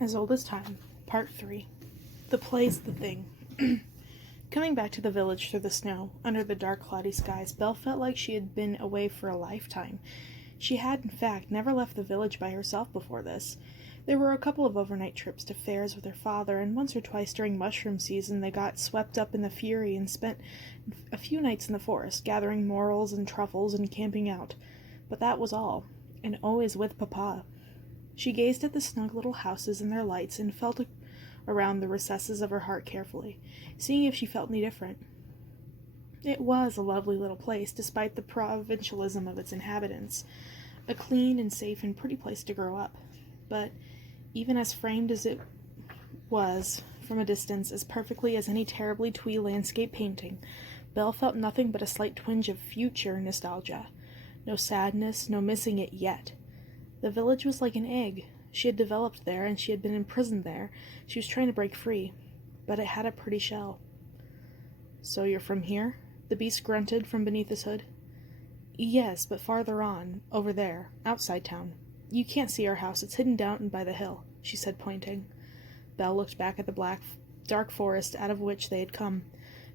As Old as Time, Part 3. The Play's the Thing. Coming back to the village through the snow, under the dark, cloudy skies, Belle felt like she had been away for a lifetime. She had, in fact, never left the village by herself before this. There were a couple of overnight trips to fairs with her father, and once or twice during mushroom season they got swept up in the fury and spent a few nights in the forest, gathering morels and truffles and camping out. But that was all, and always with Papa. She gazed at the snug little houses and their lights and felt around the recesses of her heart carefully, seeing if she felt any different. It was a lovely little place, despite the provincialism of its inhabitants, a clean and safe and pretty place to grow up. But even as framed as it was from a distance, as perfectly as any terribly twee landscape painting, Belle felt nothing but a slight twinge of future nostalgia. No sadness, no missing it yet. The village was like an egg. She had developed there, and she had been imprisoned there. She was trying to break free, but it had a pretty shell. "So you're from here?" the beast grunted from beneath his hood. "Yes, but farther on, over there, outside town. You can't see our house, it's hidden down by the hill," she said, pointing. Belle looked back at the dark forest out of which they had come.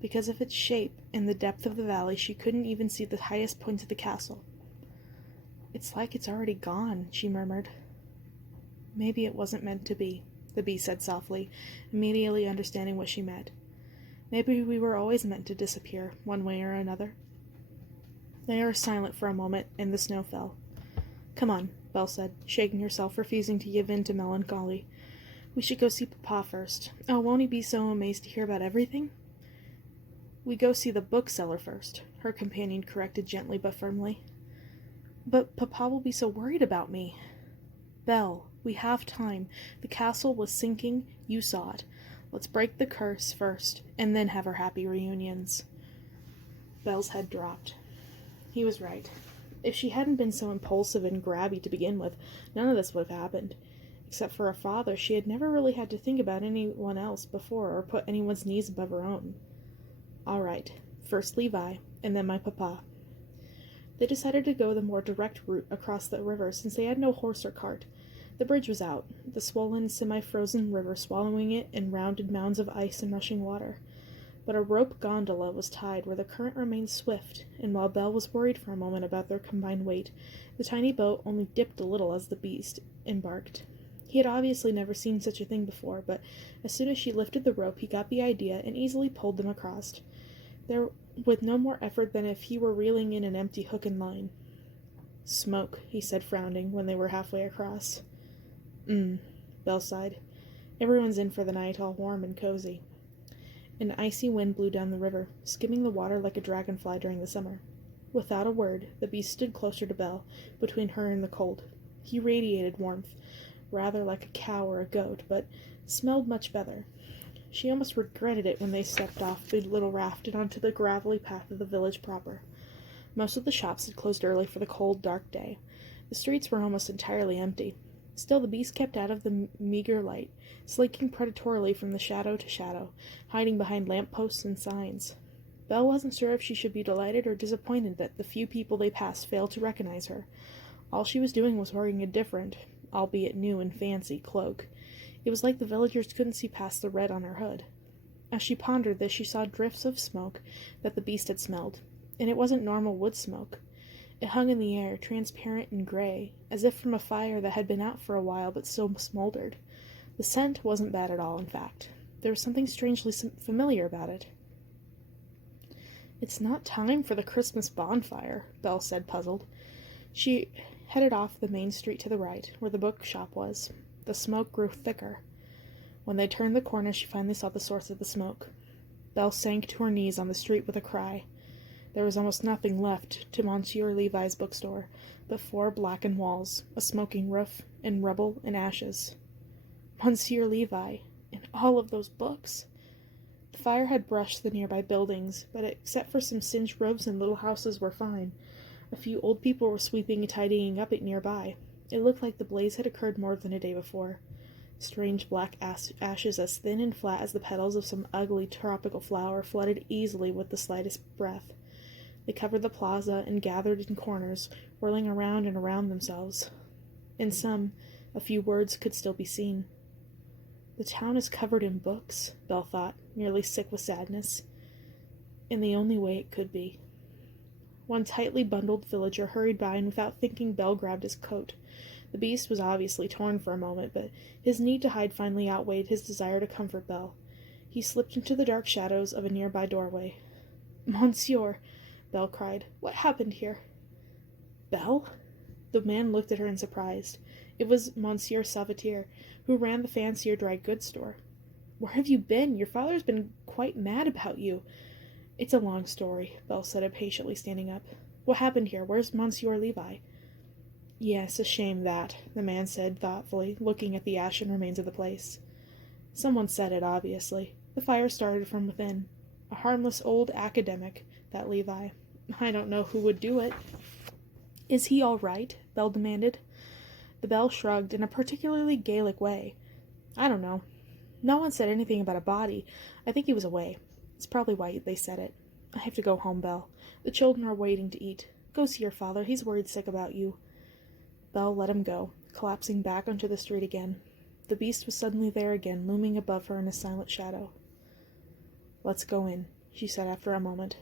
Because of its shape and the depth of the valley, she couldn't even see the highest point of the castle. "It's like it's already gone," she murmured. "Maybe it wasn't meant to be," the beast said softly, immediately understanding what she meant. "Maybe we were always meant to disappear, one way or another." They were silent for a moment, and the snow fell. "Come on," Belle said, shaking herself, refusing to give in to melancholy. "We should go see Papa first. Oh, won't he be so amazed to hear about everything?" "We go see the bookseller first," her companion corrected gently but firmly. "But Papa will be so worried about me." "Belle, we have time. The castle was sinking. You saw it. Let's break the curse first, and then have our happy reunions." Belle's head dropped. He was right. If she hadn't been so impulsive and grabby to begin with, none of this would have happened. Except for her father, she had never really had to think about anyone else before or put anyone's needs above her own. "All right. First Levi, and then my papa." They decided to go the more direct route across the river since they had no horse or cart. The bridge was out, the swollen, semi-frozen river swallowing it in rounded mounds of ice and rushing water. But a rope gondola was tied where the current remained swift, and while Belle was worried for a moment about their combined weight, the tiny boat only dipped a little as the beast embarked. He had obviously never seen such a thing before, but as soon as she lifted the rope he got the idea and easily pulled them across, there with no more effort than if he were reeling in an empty hook and line. "Smoke," he said, frowning, when they were halfway across. Belle sighed. "Everyone's in for the night, all warm and cozy." An icy wind blew down the river, skimming the water like a dragonfly during the summer. Without a word, the beast stood closer to Belle, between her and the cold. He radiated warmth, rather like a cow or a goat, but smelled much better. She almost regretted it when they stepped off the little raft and onto the gravelly path of the village proper. Most of the shops had closed early for the cold, dark day. The streets were almost entirely empty. Still, the beast kept out of the meager light, slinking predatorily from the shadow to shadow, hiding behind lamp-posts and signs. Belle wasn't sure if she should be delighted or disappointed that the few people they passed failed to recognize her. All she was doing was wearing a different, albeit new and fancy, cloak. It was like the villagers couldn't see past the red on her hood. As she pondered this, she saw drifts of smoke that the beast had smelled, and it wasn't normal wood smoke. It hung in the air, transparent and gray, as if from a fire that had been out for a while but still smoldered. The scent wasn't bad at all, in fact. There was something strangely familiar about it. "It's not time for the Christmas bonfire," Belle said, puzzled. She headed off the main street to the right, where the bookshop was. The smoke grew thicker. When they turned the corner, she finally saw the source of the smoke. Belle sank to her knees on the street with a cry. There was almost nothing left to Monsieur Levi's bookstore but 4 blackened walls, a smoking roof, and rubble and ashes. Monsieur Levi, and all of those books! The fire had brushed the nearby buildings, but except for some singed roofs and little houses were fine. A few old people were sweeping and tidying up it nearby. It looked like the blaze had occurred more than a day before. Strange black ashes as thin and flat as the petals of some ugly tropical flower flooded easily with the slightest breath. They covered the plaza and gathered in corners, whirling around and around themselves. In some, a few words could still be seen. The town is covered in books, Belle thought, nearly sick with sadness. In the only way it could be. One tightly bundled villager hurried by, and without thinking, Belle grabbed his coat. The beast was obviously torn for a moment, but his need to hide finally outweighed his desire to comfort Belle. He slipped into the dark shadows of a nearby doorway. "Monsieur!" Belle cried. "What happened here?" "Belle?" The man looked at her in surprise. It was Monsieur Salvatier, who ran the fancier dry goods store. "Where have you been? Your father's been quite mad about you." "It's a long story," Belle said impatiently, standing up. "What happened here? Where's Monsieur Levi?" "Yes, a shame that," the man said thoughtfully, looking at the ashen remains of the place. "Someone set it, obviously. The fire started from within. A harmless old academic, that Levi. I don't know who would do it." "Is he all right?" Belle demanded. The Belle shrugged in a particularly Gaelic way. "I don't know. No one said anything about a body. I think he was away. It's probably why they said it. I have to go home, Belle. The children are waiting to eat. Go see your father. He's worried sick about you." Belle let him go, collapsing back onto the street again. The beast was suddenly there again, looming above her in a silent shadow. "Let's go in," she said after a moment.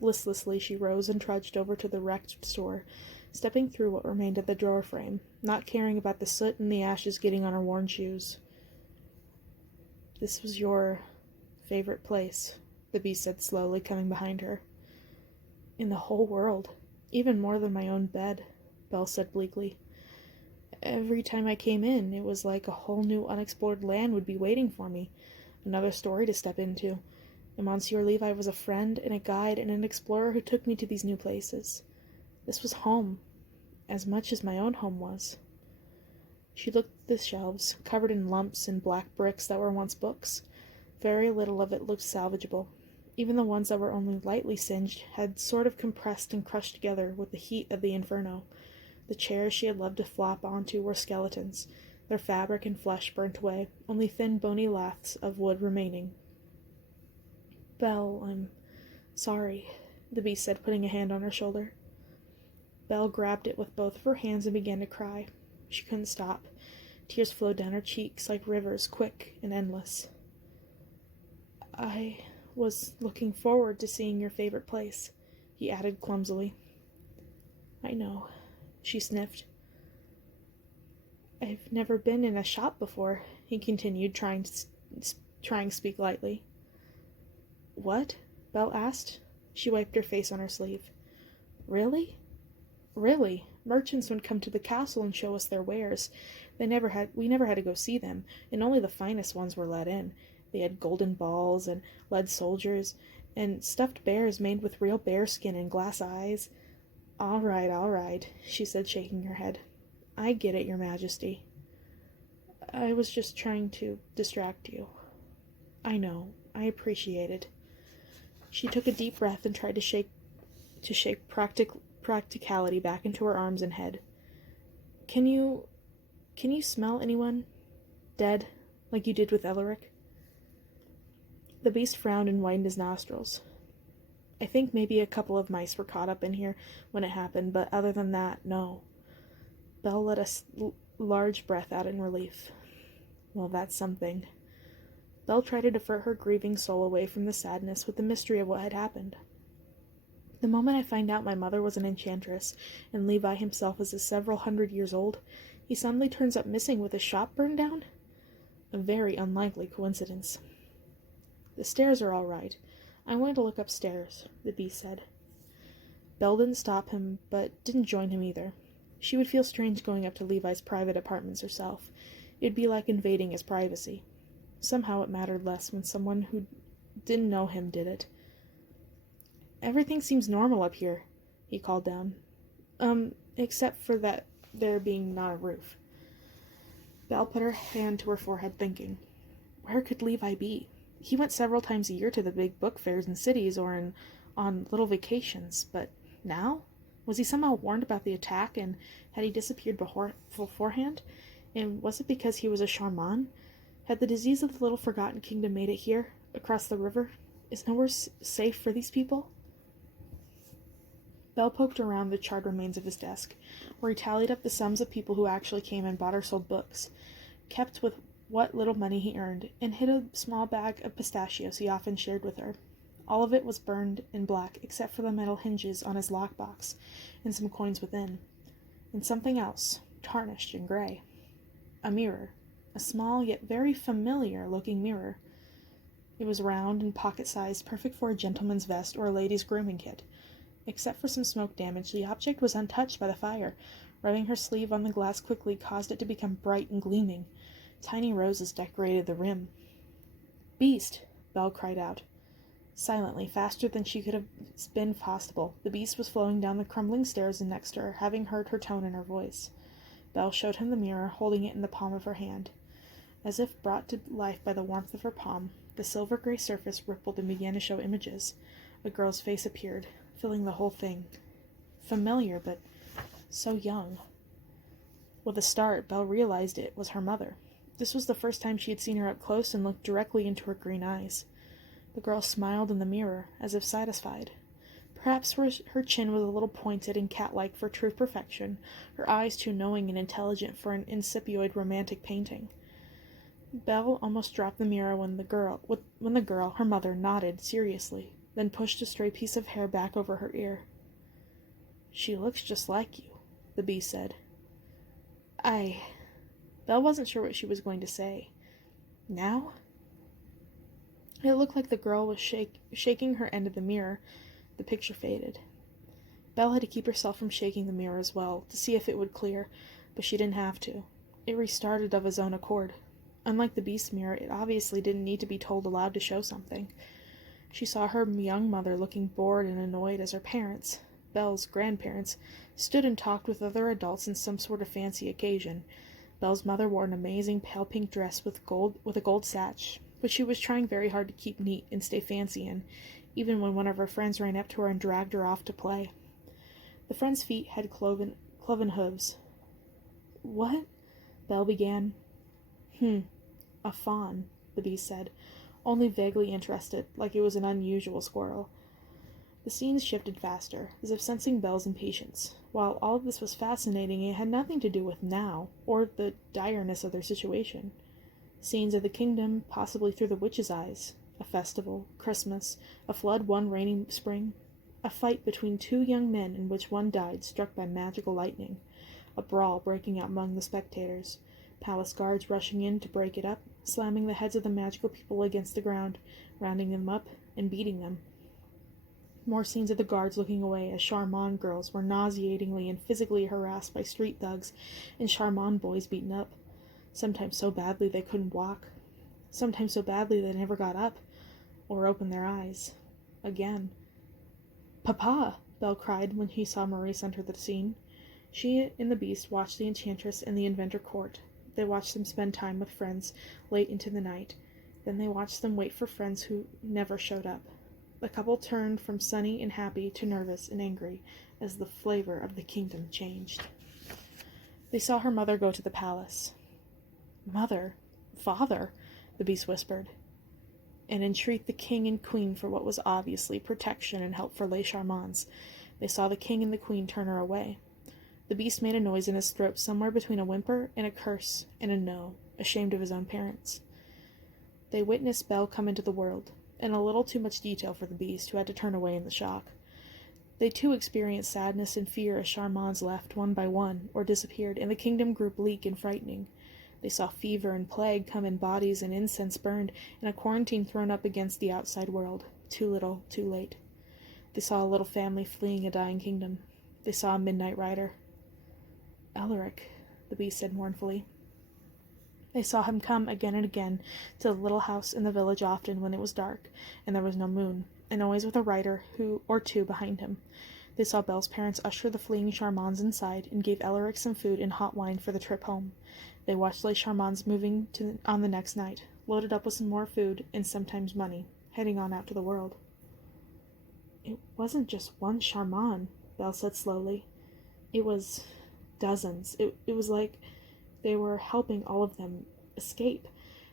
Listlessly, she rose and trudged over to the wrecked store, stepping through what remained of the drawer frame, not caring about the soot and the ashes getting on her worn shoes. "This was your favorite place," the beast said slowly, coming behind her. "In the whole world. Even more than my own bed," Belle said bleakly. "Every time I came in, it was like a whole new unexplored land would be waiting for me, another story to step into. And Monsieur Levi was a friend and a guide and an explorer who took me to these new places. This was home, as much as my own home was." She looked at the shelves, covered in lumps and black bricks that were once books. Very little of it looked salvageable. Even the ones that were only lightly singed had sort of compressed and crushed together with the heat of the inferno. The chairs she had loved to flop onto were skeletons, their fabric and flesh burnt away, only thin bony laths of wood remaining. "Belle, I'm sorry," the beast said, putting a hand on her shoulder. Belle grabbed it with both of her hands and began to cry. She couldn't stop. Tears flowed down her cheeks like rivers, quick and endless. "I was looking forward to seeing your favorite place," he added clumsily. "I know," she sniffed. "I've never been in a shop before," he continued, trying to speak lightly. "What?" Belle asked. She wiped her face on her sleeve. "Really?" "Really. Merchants would come to the castle and show us their wares. We never had to go see them, and only the finest ones were let in. They had golden balls, and lead soldiers, and stuffed bears made with real bear skin and glass eyes." All right, she said, shaking her head. "I get it, Your Majesty. I was just trying to distract you." "I know. I appreciate it." She took a deep breath and tried to shake practicality back into her arms and head. Can you smell anyone dead, like you did with Elric?" The beast frowned and widened his nostrils. "I think maybe a couple of mice were caught up in here when it happened, but other than that, no." Belle let a large breath out in relief. "Well, that's something." Belle tried to divert her grieving soul away from the sadness with the mystery of what had happened. "The moment I find out my mother was an enchantress, and Levi himself is several 100 years old, he suddenly turns up missing with his shop burned down? A very unlikely coincidence." "The stairs are all right. I'm going to look upstairs," the beast said. Belle didn't stop him, but didn't join him either. She would feel strange going up to Levi's private apartments herself. It'd be like invading his privacy. Somehow it mattered less when someone who didn't know him did it. "Everything seems normal up here," he called down. Except for that there being not a roof." Belle put her hand to her forehead, thinking. Where could Levi be? He went several times a year to the big book fairs in cities or on little vacations, but now? Was he somehow warned about the attack, and had he disappeared beforehand? And was it because he was a Charman? Had the disease of the little forgotten kingdom made it here, across the river? Is nowhere safe for these people? Belle poked around the charred remains of his desk, where he tallied up the sums of people who actually came and bought or sold books, kept with what little money he earned, and hid a small bag of pistachios he often shared with her. All of it was burned in black, except for the metal hinges on his lockbox, and some coins within. And something else, tarnished and gray. A mirror. A small, yet very familiar-looking mirror. It was round and pocket-sized, perfect for a gentleman's vest or a lady's grooming kit. Except for some smoke damage, the object was untouched by the fire. Rubbing her sleeve on the glass quickly caused it to become bright and gleaming. Tiny roses decorated the rim. "Beast!" Belle cried out. Silently, faster than she could have been possible, the beast was flowing down the crumbling stairs and next to her, having heard her tone in her voice. Belle showed him the mirror, holding it in the palm of her hand. As if brought to life by the warmth of her palm, the silver-gray surface rippled and began to show images. A girl's face appeared, filling the whole thing. Familiar, but so young. With a start, Belle realized it was her mother. This was the first time she had seen her up close and looked directly into her green eyes. The girl smiled in the mirror, as if satisfied. Perhaps her chin was a little pointed and cat-like for true perfection, her eyes too knowing and intelligent for an insipid romantic painting. Belle almost dropped the mirror when the girl, her mother, nodded seriously, then pushed a stray piece of hair back over her ear. "She looks just like you," the beast said. Belle wasn't sure what she was going to say. Now? It looked like the girl was shaking her end of the mirror. The picture faded. Belle had to keep herself from shaking the mirror as well, to see if it would clear, but she didn't have to. It restarted of its own accord. Unlike the beast mirror, it obviously didn't need to be told aloud to show something. She saw her young mother looking bored and annoyed as her parents, Belle's grandparents, stood and talked with other adults in some sort of fancy occasion. Belle's mother wore an amazing pale pink dress with a gold sash, but she was trying very hard to keep neat and stay fancy in, even when one of her friends ran up to her and dragged her off to play. The friend's feet had cloven hooves. "What?" Belle began. A fawn," the beast said, only vaguely interested, like it was an unusual squirrel. The scenes shifted faster, as if sensing Belle's impatience. While all of this was fascinating, it had nothing to do with now, or the direness of their situation. Scenes of the kingdom, possibly through the witch's eyes. A festival, Christmas, a flood one rainy spring. A fight between two young men in which one died, struck by magical lightning. A brawl breaking out among the spectators. Palace guards rushing in to break it up, slamming the heads of the magical people against the ground, rounding them up, and beating them. More scenes of the guards looking away as Charmant girls were nauseatingly and physically harassed by street thugs, and Charmant boys beaten up, sometimes so badly they couldn't walk, sometimes so badly they never got up, or opened their eyes. Again. "Papa!" Belle cried when he saw Maurice enter the scene. She and the beast watched the enchantress and the inventor court. They watched them spend time with friends late into the night. Then they watched them wait for friends who never showed up. The couple turned from sunny and happy to nervous and angry as the flavor of the kingdom changed. They saw her mother go to the palace. "Mother, father," the beast whispered, and entreat the king and queen for what was obviously protection and help for Les Charmants. They saw the king and the queen turn her away. The beast made a noise in his throat somewhere between a whimper and a curse and a no, ashamed of his own parents. They witnessed Belle come into the world, in a little too much detail for the beast, who had to turn away in the shock. They too experienced sadness and fear as Charmants left one by one, or disappeared, and the kingdom grew bleak and frightening. They saw fever and plague come in bodies and incense burned, and a quarantine thrown up against the outside world. Too little, too late. They saw a little family fleeing a dying kingdom. They saw a midnight rider. "Elric," the beast said mournfully. They saw him come again and again to the little house in the village often when it was dark, and there was no moon, and always with a rider or two behind him. They saw Belle's parents usher the fleeing Charmants inside, and gave Elric some food and hot wine for the trip home. They watched Les Charmants moving on the next night, loaded up with some more food, and sometimes money, heading on out to the world. "It wasn't just one Charmant," Belle said slowly. "It was dozens. It was like they were helping all of them escape.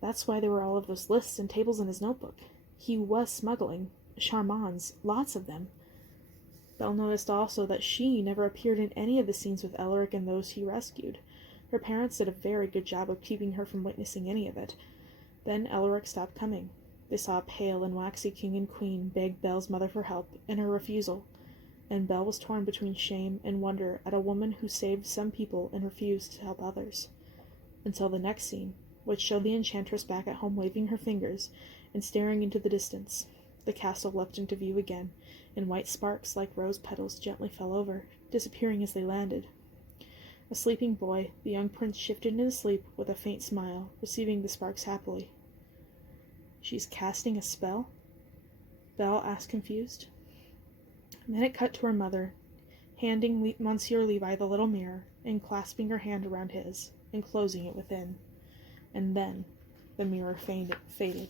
That's why there were all of those lists and tables in his notebook. He was smuggling Charmants, lots of them." Belle noticed also that she never appeared in any of the scenes with Elric and those he rescued. Her parents did a very good job of keeping her from witnessing any of it. Then Elric stopped coming. They saw a pale and waxy king and queen beg Belle's mother for help, and her refusal, and Belle was torn between shame and wonder at a woman who saved some people and refused to help others. Until the next scene, which showed the enchantress back at home waving her fingers and staring into the distance. The castle leapt into view again, and white sparks like rose petals gently fell over, disappearing as they landed. A sleeping boy, the young prince shifted into sleep with a faint smile, receiving the sparks happily. "She's casting a spell?" Belle asked, confused. And then it cut to her mother, handing Monsieur Levi the little mirror, and clasping her hand around his, and closing it within. And then the mirror faded.